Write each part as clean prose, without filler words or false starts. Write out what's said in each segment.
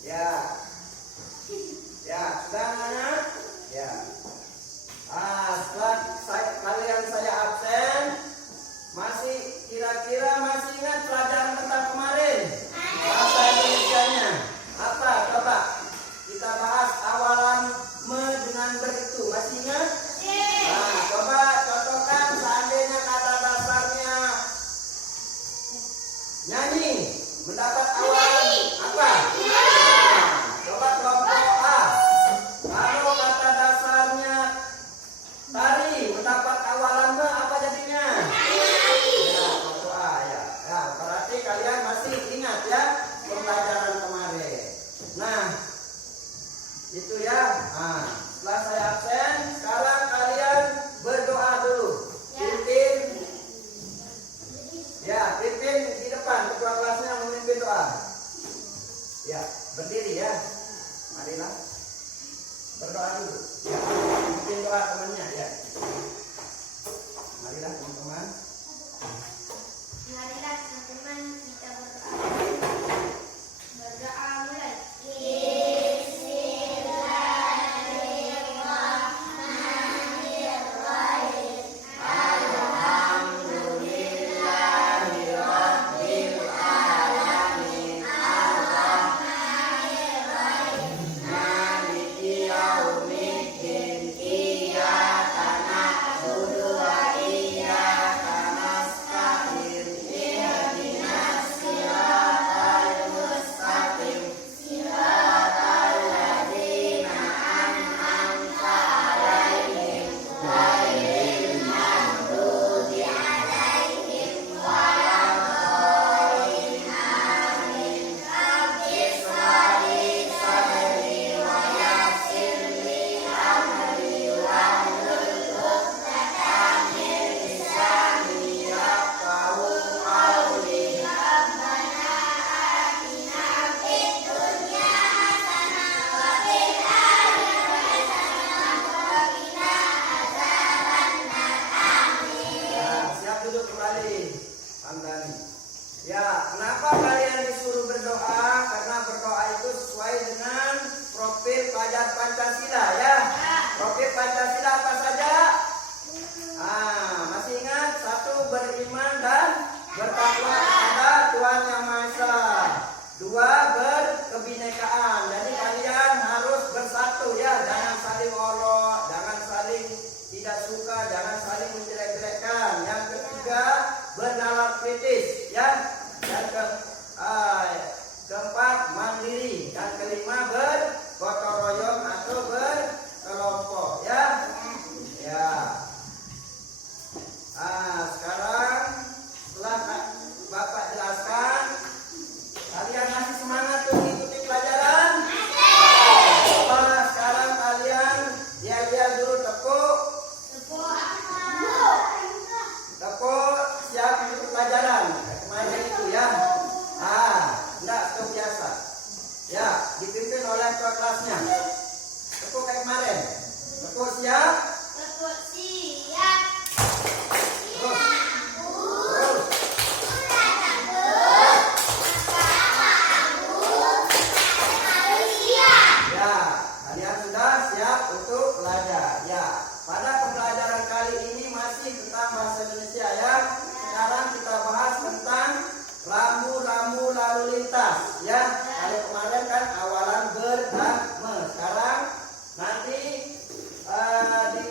Ya. Ya, sudah anak? Ya. Setelah kalian saya absen, masih kira-kira masih ingat pelajaran tentang kemarin? Bahasa Indonesianya apa? Coba kita bahas awalan me dengan ber itu. Masih ingat? Coba contohkan seandainya kata dasarnya nyanyi mendapat awalan apa? Coba kelompok A. Kalau kata dasarnya tari mendapat awalan me apa jadinya? Ya, kelompok A ya. Ya, berarti kalian masih ingat ya pembelajaran kemarin. Nah, itu ya. Setelah saya absen, sekarang kalian berdoa dulu. Pimpin. Ya, pimpin di depan. Ketua kelasnya memimpin doa. Ya, berdiri ya. Marilah. Berdoa dulu. Ya, pimpin doa temannya ya. Marilah teman-teman. Marilah teman-teman kita berdoa. Berdoa mulai. Ya, kenapa kalian disuruh berdoa? Karena berdoa itu sesuai dengan profil pelajar Pancasila ya. Profil Pancasila apa saja? Masih ingat? 1. Beriman dan bertakwa kepada Tuhan Yang Maha Esa. 2. Berkebinekaan. Jadi kalian harus bersatu ya. Jangan saling olok, jangan saling tidak suka, jangan saling menjelek-jelekkan. Yang ketiga, bernalar kritis ya. Yang keempat, mandiri. Dan kelima, bergotong royong atau berkelompok ya. Ya. Sekarang setelah Bapak jelaskan, kalian masih semangat untuk mengikuti pelajaran? Coba sekarang kalian lihat dulu tepuk. Tepuk siap untuk pelajaran. Kemarin itu ya. Enggak seperti biasa. Ya, dipimpin oleh ketua kelasnya. Tepuk kayak kemarin. Tepuk siap. Tepuk siap. Terus. Ya, kalian sudah siap untuk belajar. Ya, pada pembelajaran kali ini masih tentang bahasa Indonesia ya. Sekarang kita bahas tentang rambu-rambu lalu lintas ya. Kalau kemarin kan awalan ber dan me. Sekarang nanti di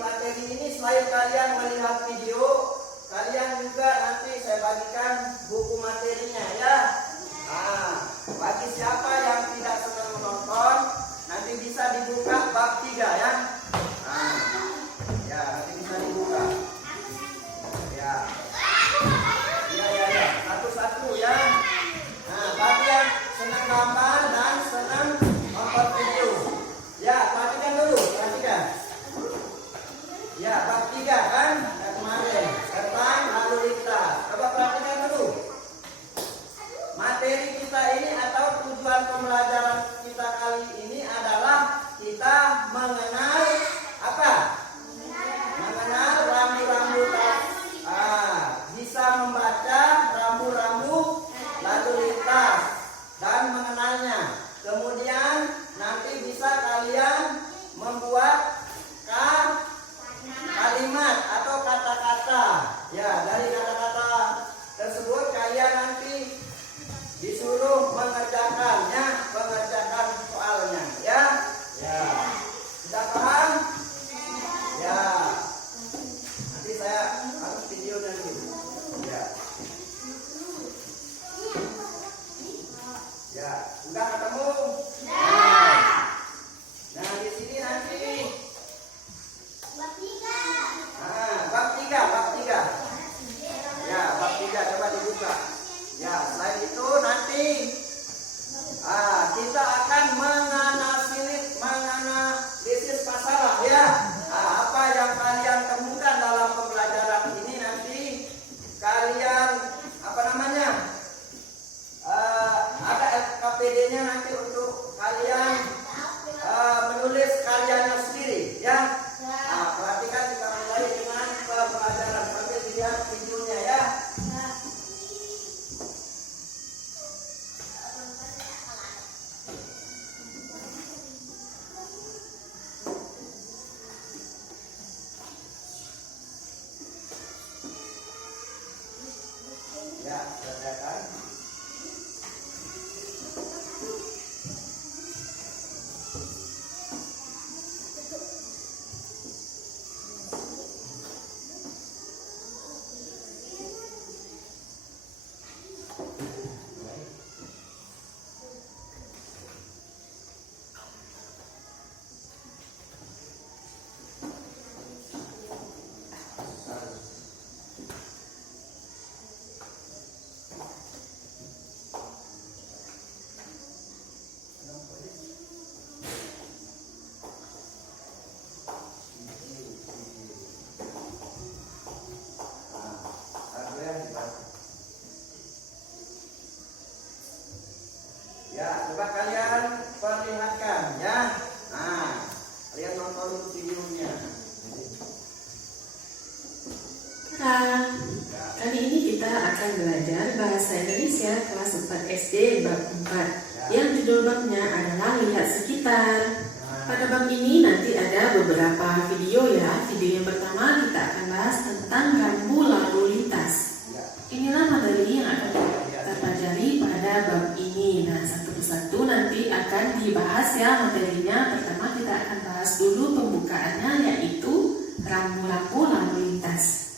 Indonesia kelas 4 SD bab 4 yang judul babnya adalah lihat sekitar. Pada bab ini nanti ada beberapa video ya. Video yang pertama kita akan bahas tentang rambu lalu lintas. Inilah materi yang akan kita pelajari pada bab ini. Nah, satu persatu nanti akan dibahas ya materinya. Pertama kita akan bahas dulu pembukaannya, yaitu rambu-rambu lalu lintas.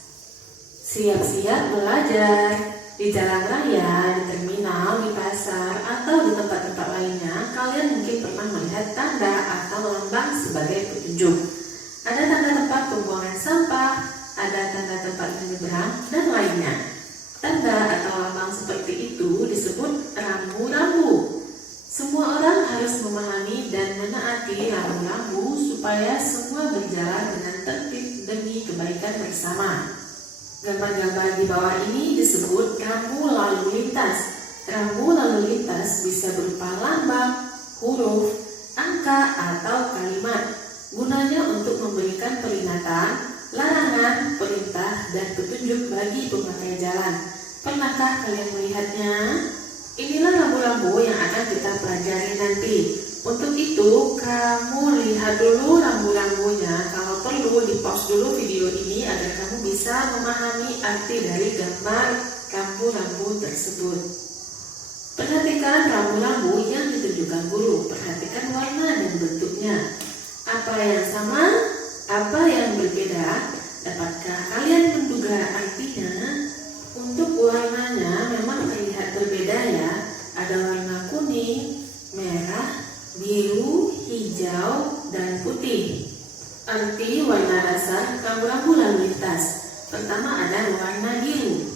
Siap-siap belajar. Di jalan raya, di terminal, di pasar, atau di tempat-tempat lainnya, kalian mungkin pernah melihat tanda atau lambang sebagai petunjuk. Ada tanda tempat pembuangan sampah, ada tanda tempat menyeberang, dan lainnya. Tanda atau lambang seperti itu disebut rambu-rambu. Semua orang harus memahami dan menaati rambu-rambu supaya semua berjalan dengan tertib demi kebaikan bersama. Gambar-gambar di bawah ini disebut rambu lalu lintas. Rambu lalu lintas bisa berupa lambang, huruf, angka, atau kalimat. Gunanya untuk memberikan peringatan, larangan, perintah, dan petunjuk bagi pemakai jalan. Pernahkah kalian melihatnya? Inilah rambu-rambu yang akan kita pelajari nanti. Untuk itu, kamu lihat dulu rambu-rambunya. Kalau perlu, di-pause dulu video ini agar kamu bisa memahami arti dari gambar rambu-rambu tersebut. Perhatikan rambu-rambu yang ditunjukkan guru. Perhatikan warna dan bentuknya. Apa yang sama? Apa yang berbeda? Dapatkah kalian menduga artinya? Untuk warnanya memang terlihat berbeda ya. Ada warna kuning, merah, biru, hijau, dan putih. Arti warna dasar rambu-rambu lalu lintas. Pertama ada warna biru.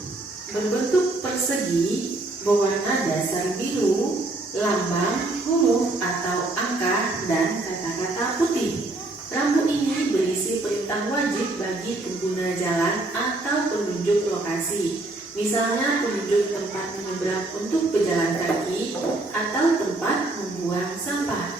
Berbentuk persegi, berwarna dasar biru, lambang, huruf atau angka, dan kata-kata putih. Rambu ini berisi perintah wajib bagi pengguna jalan atau penunjuk lokasi. Misalnya penunjuk tempat menyeberang untuk pejalan kaki atau tempat membuang sampah.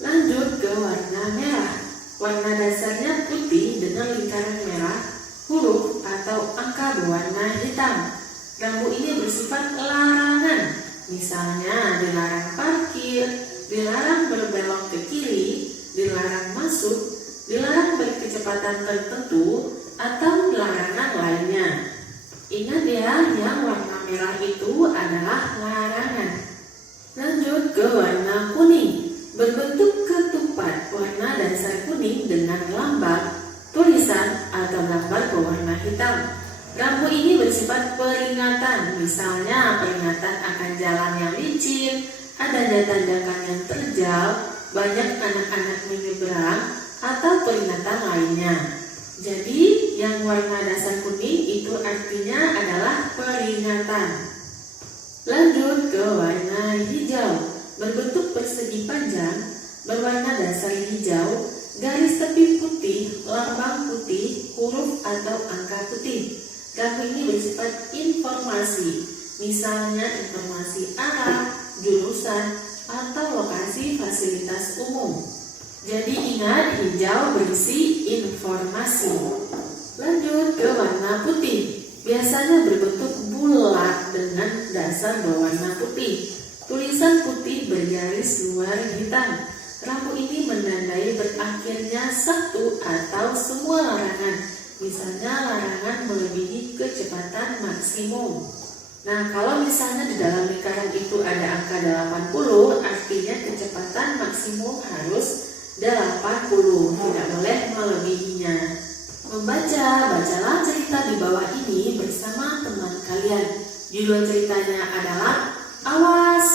Lanjut ke warna merah. Warna dasarnya putih dengan lingkaran merah, huruf atau angka berwarna hitam. Rambu ini bersifat larangan. Misalnya dilarang parkir, dilarang berbelok ke kiri, dilarang masuk, dilarang berkecepatan tertentu, atau larangan lainnya. Ingat ya, yang warna merah itu adalah larangan. Lanjut ke warna kuning. Berbentuk ketupat, warna dasar kuning dengan lambang, tulisan, atau gambar berwarna hitam. Rambu ini bersifat peringatan, misalnya peringatan akan jalan yang licin, adanya tanjakan yang terjal, banyak anak-anak menyeberang, atau peringatan lainnya. Jadi, yang warna dasar kuning itu artinya adalah peringatan. Lanjut ke warna hijau. Berbentuk persegi panjang, berwarna dasar hijau, garis tepi putih, lambang putih, huruf atau angka putih. Rambu ini bersifat informasi, misalnya informasi arah, jurusan, atau lokasi fasilitas umum. Jadi ingat, hijau berisi informasi. Lanjut ke warna putih. Biasanya berbentuk bulat dengan dasar berwarna putih. Tulisan putih bergaris luar hitam. Rambu ini menandai berakhirnya satu atau semua larangan. Misalnya larangan melebihi kecepatan maksimum. Nah, kalau misalnya di dalam lingkaran itu ada angka 80, artinya kecepatan maksimum harus 80, tidak boleh melebihinya. Bacalah cerita di bawah ini bersama teman kalian. Judul ceritanya adalah Awas.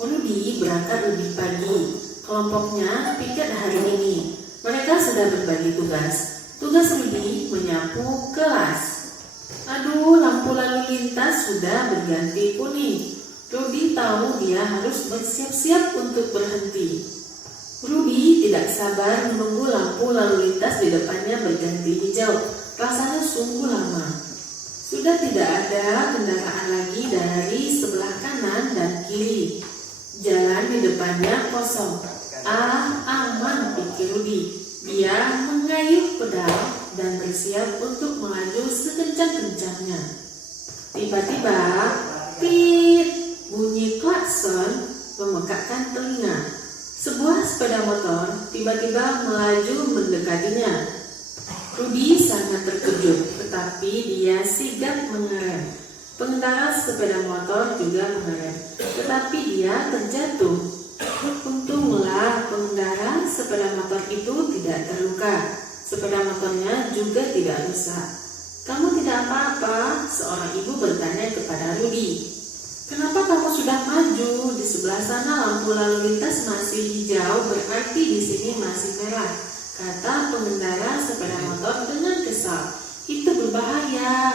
Rudy berangkat lebih pagi. Kelompoknya piket hari ini. Mereka sudah berbagi tugas. Tugas Rudy menyapu kelas. Aduh, lampu lalu lintas sudah berganti kuning. Rudy tahu dia harus bersiap-siap untuk berhenti. Rudy tidak sabar menunggu lampu lalu lintas di depannya berganti hijau. Rasanya sungguh lama. Sudah tidak ada kendaraan lagi dari sebelah kanan dan kiri. Jalan di depannya kosong. Aman, pikir Rudy. Dia mengayuh pedal bersiap untuk melaju sekencang-kencangnya. Tiba-tiba Tit, bunyi klakson memekakkan telinga. Sebuah sepeda motor tiba-tiba melaju mendekatinya. Rudi sangat terkejut, tetapi dia sigap mengerem. Pengendara sepeda motor juga mengerem, tetapi dia terjatuh. Untunglah pengendara sepeda motor itu tidak terluka. Sepeda motornya juga tidak rusak. "Kamu tidak apa-apa?" seorang ibu bertanya kepada Rudi. "Kenapa kamu sudah maju? Di sebelah sana lampu lalu lintas masih hijau, berarti di sini masih merah," kata pengendara sepeda motor dengan kesal. "Itu berbahaya."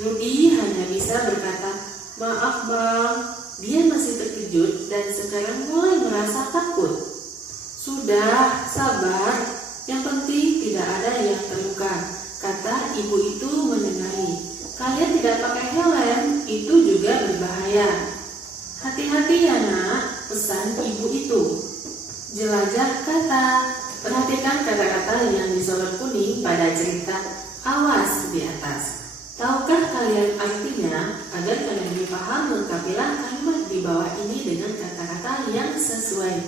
Rudi hanya bisa berkata, "Maaf bang." Dia masih terkejut dan sekarang mulai merasa takut. "Sudah, sabar. Yang penting tidak ada yang terluka," kata ibu itu menengahi. "Kalian tidak pakai helm, itu juga berbahaya." "Hati-hati ya nak," pesan ibu itu. Jelajah kata. Perhatikan kata-kata yang disorot kuning pada cerita "Awas" di atas. Tahukah kalian artinya? Agar kalian lebih paham, lengkapilah kalimat di bawah ini dengan kata-kata yang sesuai.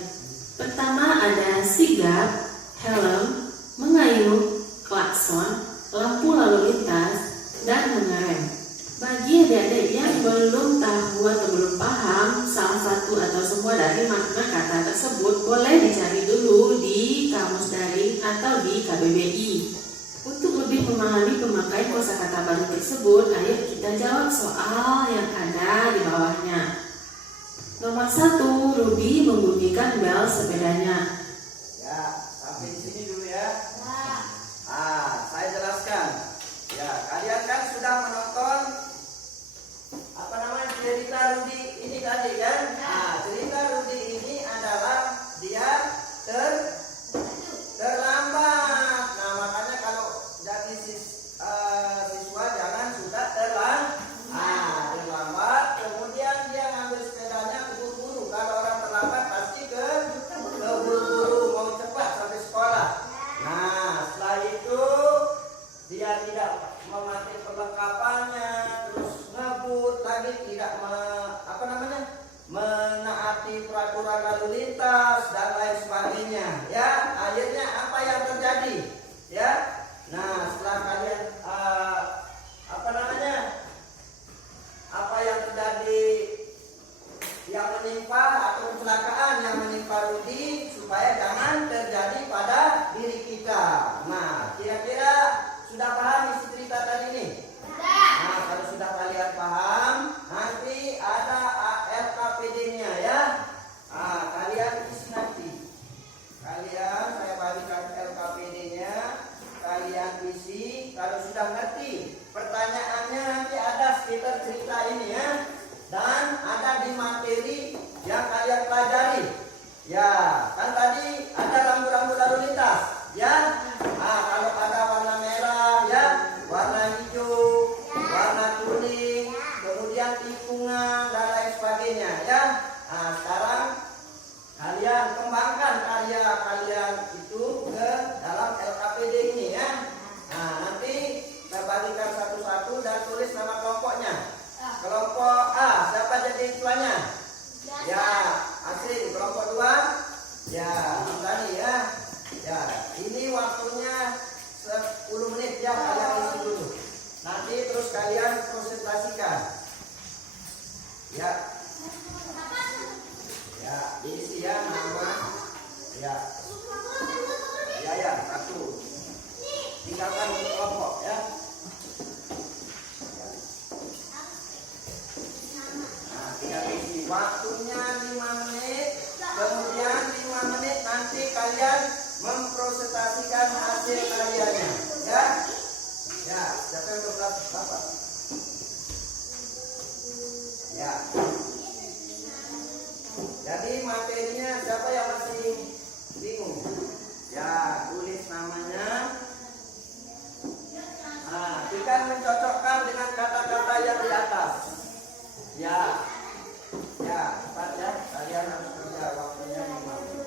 Pertama ada sigap, helm, mengayuh, klakson, lampu lalu lintas, dan mengerem. Bagi adik-adik yang belum tahu atau belum paham salah satu atau semua dari makna kata tersebut, boleh dicari dulu di kamus daring atau di KBBI. Untuk lebih memahami pemakaian kosakata baru tersebut, ayo kita jawab soal yang ada di bawahnya. Nomor 1, Rudi membunyikan bel sepedanya. Ya, sampai di sini dulu ya. Saya jelaskan. Ya, kalian kan sudah menonton cerita Rudi ini tadi kan? Cerita Rudi ini adalah dia terlambat. Nah, makanya kalau jadi siswa jangan suka terlambat. Kemudian dia ngambil sepedanya keburu-buru. Kalau orang terlambat pasti keburu-buru, mau cepat sampai sekolah. Nah, setelah itu dia tidak memakai perlengkapannya, terus ngebut lagi, tidak menaati peraturan lalu lintas dan lain sebagainya. Ya, akhirnya apa yang terjadi? Ya, nah setelah kalian apa yang terjadi, yang menimpa atau kecelakaan yang menimpa Rudi, supaya jangan terjadi pada diri kita. Nah, kira-kira sudah paham isi cerita tadi nih? Nah, kalau sudah kalian paham, nanti ada LKPD-nya ya. Kalian isi nanti. Saya bagikan LKPD-nya, kalian isi. Kalau sudah ngerti, pertanyaannya nanti ada sekitar cerita ini ya. Dan ada di materi yang kalian pelajari. Ya, kan tadi ada rambu-rambu lalu lintas, ya. Kalau ada warna merah, ya, warna hijau, warna kuning, kemudian tikungan dan lain sebagainya, ya. Sekarang kalian kembangkan karya kalian itu ke dalam LKPD ini, ya. Nanti saya bagikan satu-satu dan tulis nama kelompoknya. Kelompok A, siapa jadi ketuanya? Ya, Asri. Kelompok 2, ya, Tani ya. Ya, ini waktunya 10 menit ya, kalian isi dulu. Nanti terus kalian presentasikan. Ya. Ya, isi ya nama. Ya. Ya, satu. Tinggalkan untuk kelompok ya. Tinggal isi. Waktunya 5 menit. Kemudian 5 menit nanti kalian mempresentasikan hasil karyanya, ya. Ya, siapa yang berkelas berapa? Ya. Jadi materinya siapa yang masih bingung? Ya, tulis namanya. Kita mencocokkan dengan kata-kata yang di atas. Ya. Ya, cepat ya. Kalian harus kerja, waktunya 5 menit.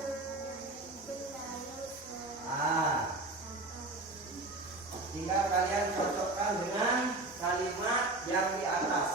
Tinggal kalian cocokkan dengan kalimat yang di atas.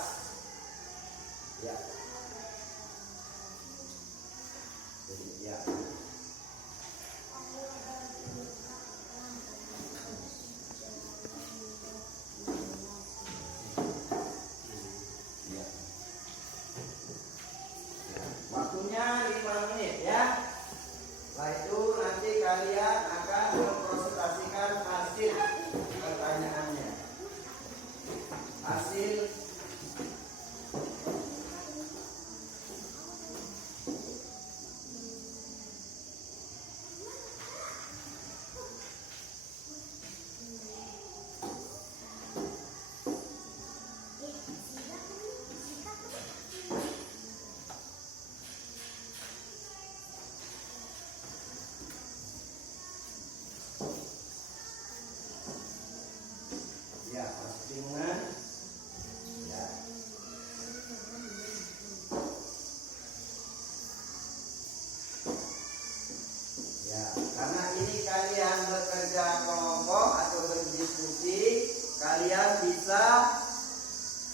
Ya, karena ini kalian bekerja kelompok atau berdiskusi, kalian bisa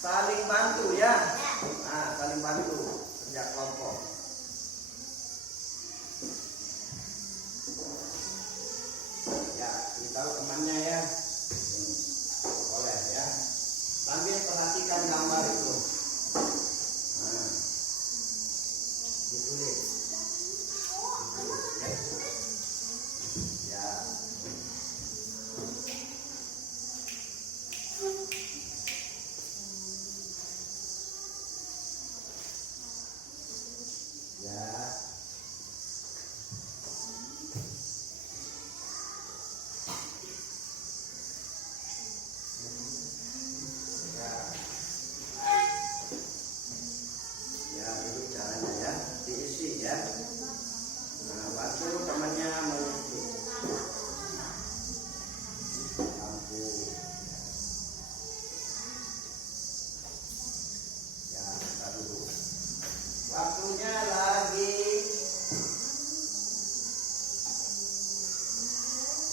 saling bantu ya. Nah, saling bantu kerja kelompok. Ya, tahu temannya ya. Boleh ya. Sambil perhatikan gambar itu. Nah, ditulis. Ya. Ya. Ya, itu caranya ya, diisi ya. Nah, bantu temannya mengisi lampu. Ya, kita dulu. Waktunya lagi.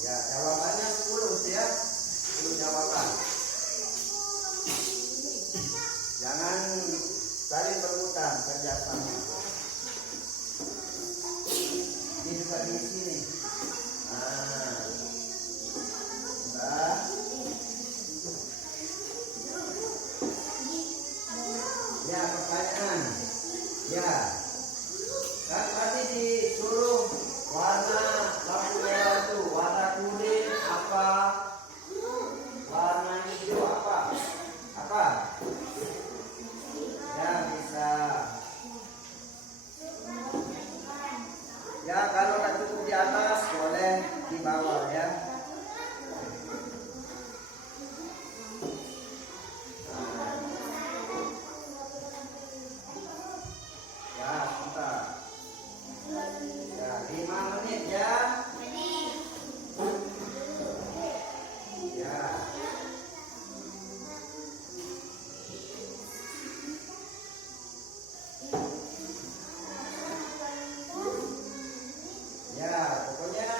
Ya, jawabannya 10 ya. 10 jawaban. Jangan saling berebutan, kerjasama. Ini juga di sini. Nah, udah. Ya, pertanyaan. Ya, kan tadi disuruh warna lampu merah itu warna kuning apa? Warna hijau apa? Apa? Ya, bisa. Ya, kalau nggak cukup di atas boleh di bawah ya. Ya, sebentar. Ya, 5 menit ya. Ya. Ya, pokoknya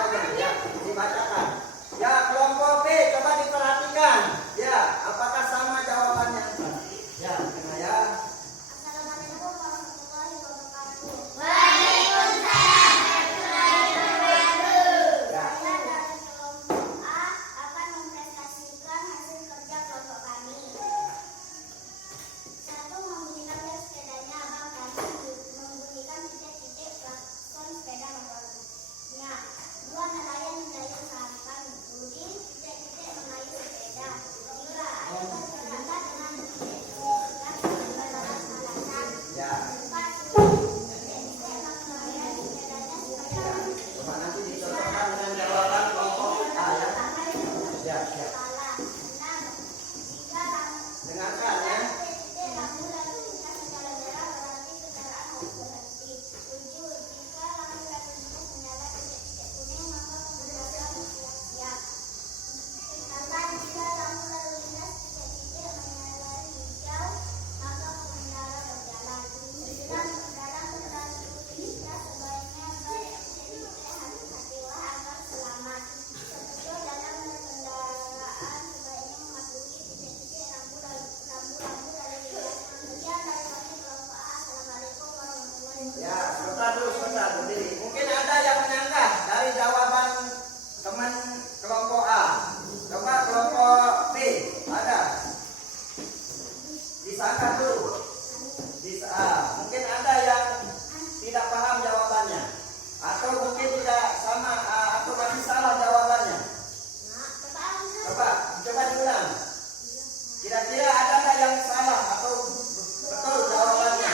duanya ya, dibacakan. Ya, kelompok B coba diperhatikan. Ya, apakah sama jawabannya? Ya, kena ya. Assalamualaikum warahmatullahi wabarakatuh. Ya. Saya dari kelompok A akan mempresentasikan hasil kerja kelompok kami. 1. Membunyikan bel sepedanya abang kami membunyikan titik-titik klakson sepeda motornya. 2. Nelayan sampan Budi titik-titik mengayuh sepeda. 3. Ayo bergeraklah dengan titik-titik berbalas balasan. Ya. 4. Titik-titik mengendarai sepedanya supaya Coba nanti dicontohkan dengan jawaban kelompok A ya. Ya, ya. Dengarkan ya. Ya, sebentar dulu, berdiri. Mungkin ada yang menyangka dari jawaban teman kelompok A. Coba kelompok B, ada? Disangka dulu. Mungkin ada yang tidak paham jawabannya, atau mungkin tidak sama, atau masih salah jawabannya. Coba diulang. Kira-kira ada nggak yang salah atau betul jawabannya?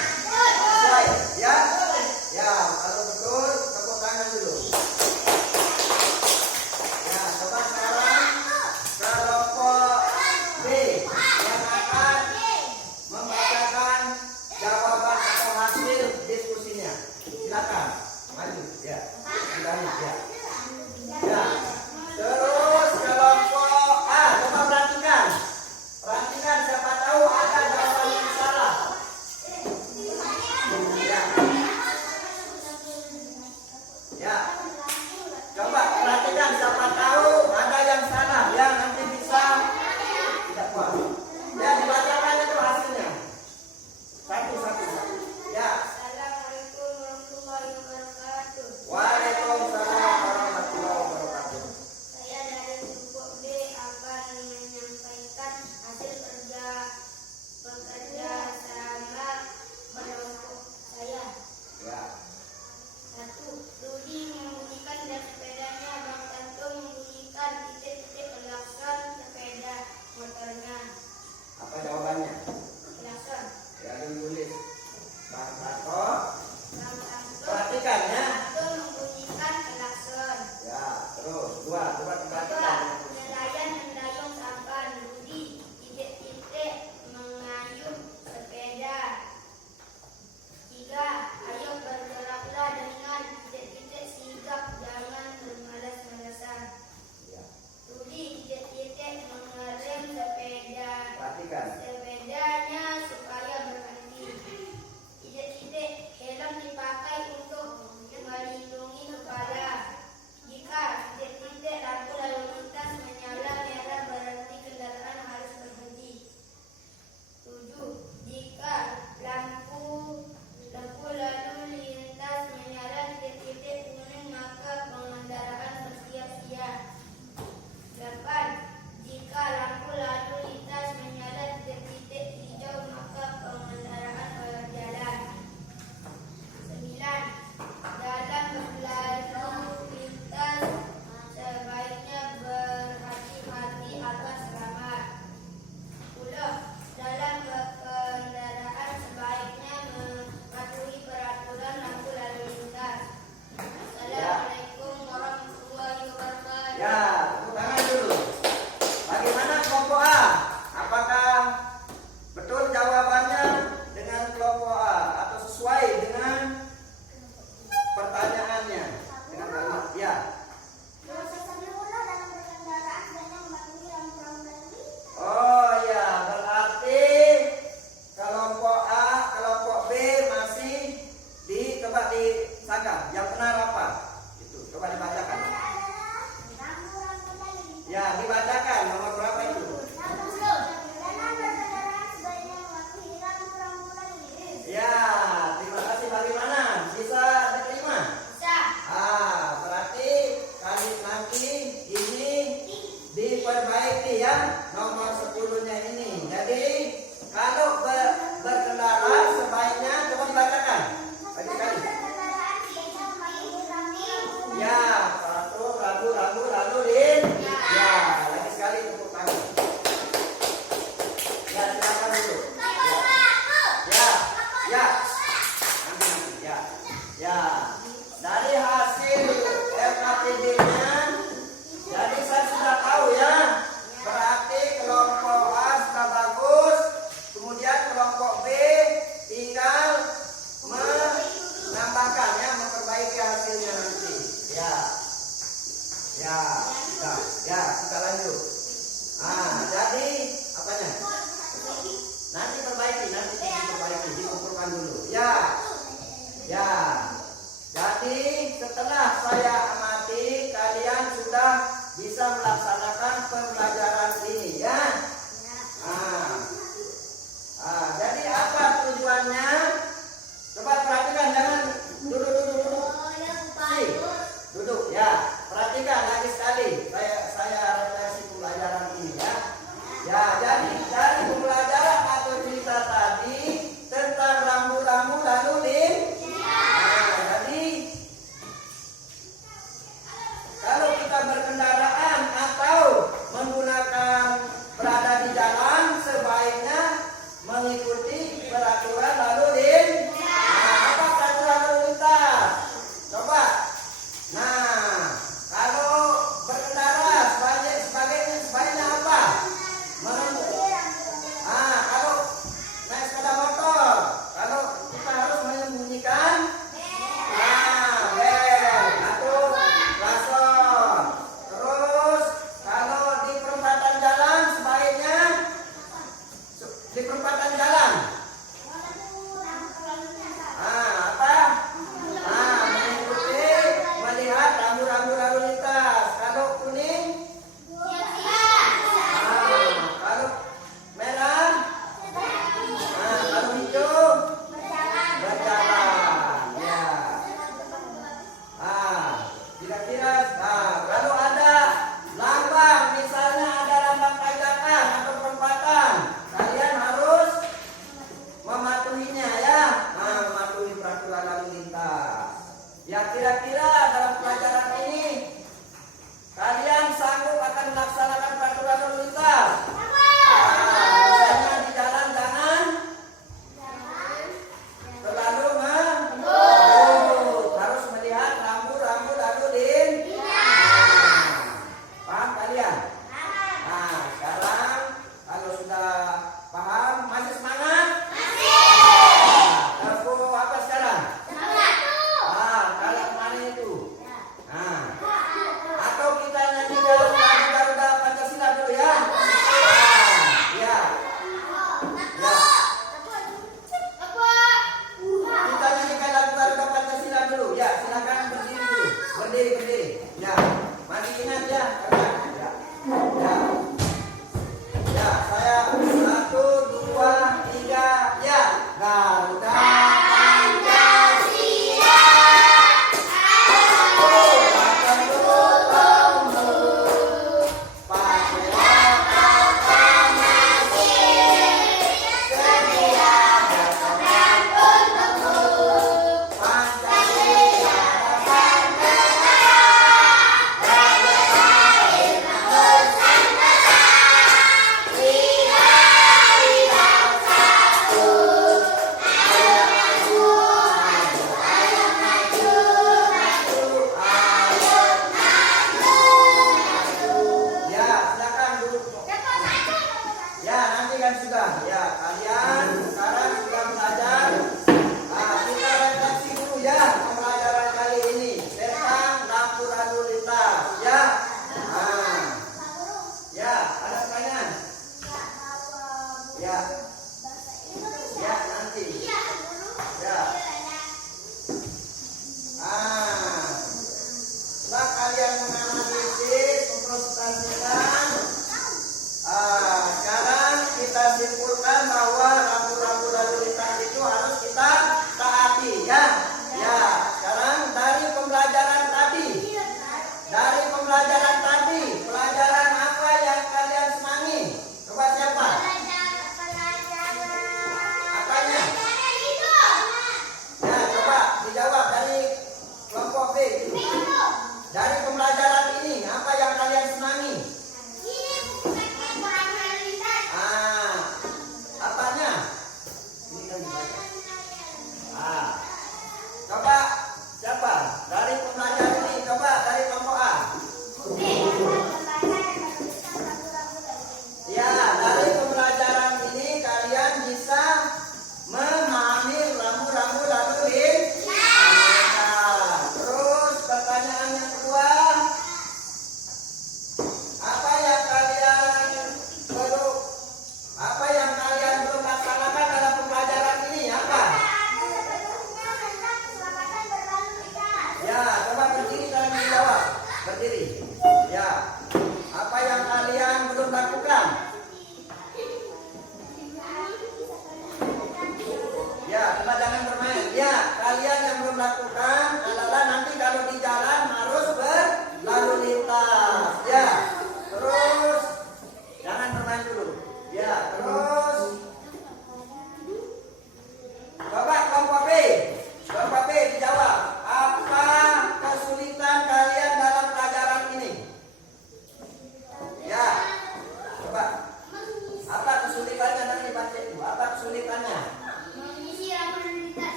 Sesuai, ya? Ya, kalau betul, tepuk tangan dulu. Ya, coba sekarang kelompok B yang akan membacakan jawaban atau hasil diskusinya. Silakan, maju. Ya, sudahi, ya. Ya, terus kelompok A, coba perhatikan. Perhatikan, siapa tahu ada jawaban yang salah. Ya. Ya. Coba perhatikan, siapa tahu ada yang salah yang nanti bisa tidak puas. Ya, dibacakan itu hasilnya. Satu. Ya. Assalamualaikum warahmatullahi wabarakatuh. Waalaikumsalam warahmatullahi wabarakatuh. Saya dari kelompok B akan menyampaikan hasil bekerja sama kelompok saya. Ya. 1. Rudi membunyikan bel sepedanya, Bang Tanto membunyikan titik-titik klakson sepeda motornya. Apa jawabannya? Klakson. Ya, ditulis. Bang Tato. Bang Tanto. Perhatikan ya. Membunyikan klakson. Ya, terus dua, coba 2. perhatikan. Nelayan mendayung sampan Budi titik-titik mengayuh sepeda. 3. Ayo bergeraklah dengan titik-titik sigap jangan bermalas-malasan. Ya, Budi titik-titik mengerem perhatikan. sepedanya supaya berhenti. Titik-titik helm dipakai untuk melindungi kepala. Jika titik-titik lampu lalu lintas menyala merah berarti kendaraan harus berhenti. 7. Jika lampu lalu lintas menyala titik-titik kuning maka pengendaraan bersiap-siap. 8. Jika lampu lalu lintas menyala titik-titik hijau maka pengendaraan berjalan. 9. Dalam berlalu lintas sebaiknya berhati-hati agar selamat. 10. Dalam berkendaraan sebaiknya mematuhi peraturan lampu lalu lintas. Assalamualaikum warahmatullahi wabarakatuh. Ya, tepuk tangan dulu. Bagaimana kelompok A? Apakah betul jawabannya dengan kelompok A atau sesuai dengan pertanyaannya? Dengan kalimat ya. Dalam berkendaraan sebaiknya mematuhi lampu-lampu lalu lintas. Oh ya, berarti kelompok A, kelompok B masih coba disangka. Yang benar apa? Itu coba dibacakan. diperbaiki ya nomor 10-nya ini. Jadi kalau berkendara sebaiknya coba dibacakan. Bacakan. Ya, ragu, lalu lin. Ya, lagi sekali tepuk tangan. Ya, silakan dulu. Ya. Nanti. Ya. Dari hasil FKTB-nya, jadi saya sudah tahu ya. Berarti kelompok A sudah bagus. Kemudian kelompok B tinggal menambahkan ya, memperbaiki hasilnya nanti. Ya, kita lanjut. Jadi apanya? Nanti diperbaiki, dikumpulkan dulu. Ya. Jadi setelah saya amati, kalian sudah bisa melaksanakan pembelajaran ini ya. Jadi apa tujuannya? Coba perhatikan, jangan duduk. Duduk ya. Perhatikan lagi sekali. Saya refleksi pembelajaran ini ya. Ya, jadi dari pembelajaran atau cerita tadi tentang rambu-rambu lalu lintas. Jadi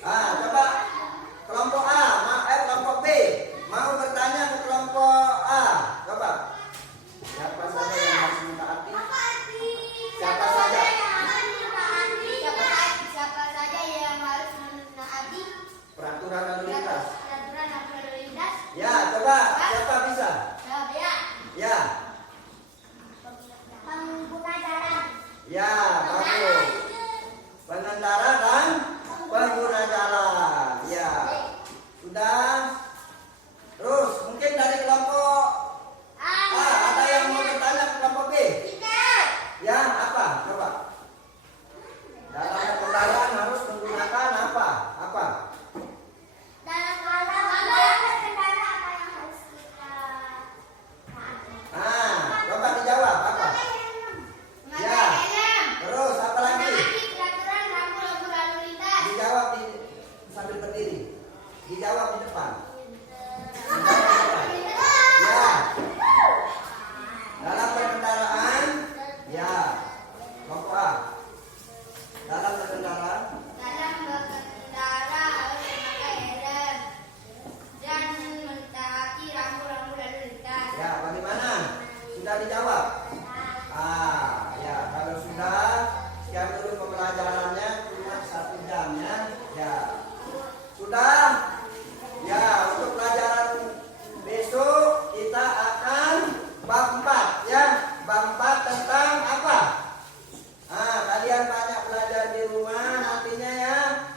Coba kelompok A, kelompok B mau bertanya ke kelompok A. Coba. Siapa saja yang harus mentaati? Siapa saja? Siapa saja yang harus menaati Peraturan lalu lintas. peraturan lalu lintas? Ya, coba. Siapa bisa? Ya. Pengguna jalan. Ya, bagus. Pengendara dan pengguna jalan. Ya. Sudah. Terus mungkin dari kelompok A ada yang mau bertanya ke kelompok B? Ya, apa? Coba. Dalam kendaraan harus menggunakan apa? Apa? Dalam berkendara apa yang harus kita taati? Coba dijawab apa? Ya. Terus apa lagi? Menaati peraturan rambu lalu lintas. Dijawab sambil berdiri. Dijawab di depan. Ya. Dalam berkendaraan, ya. Kelompok A. Dalam berkendara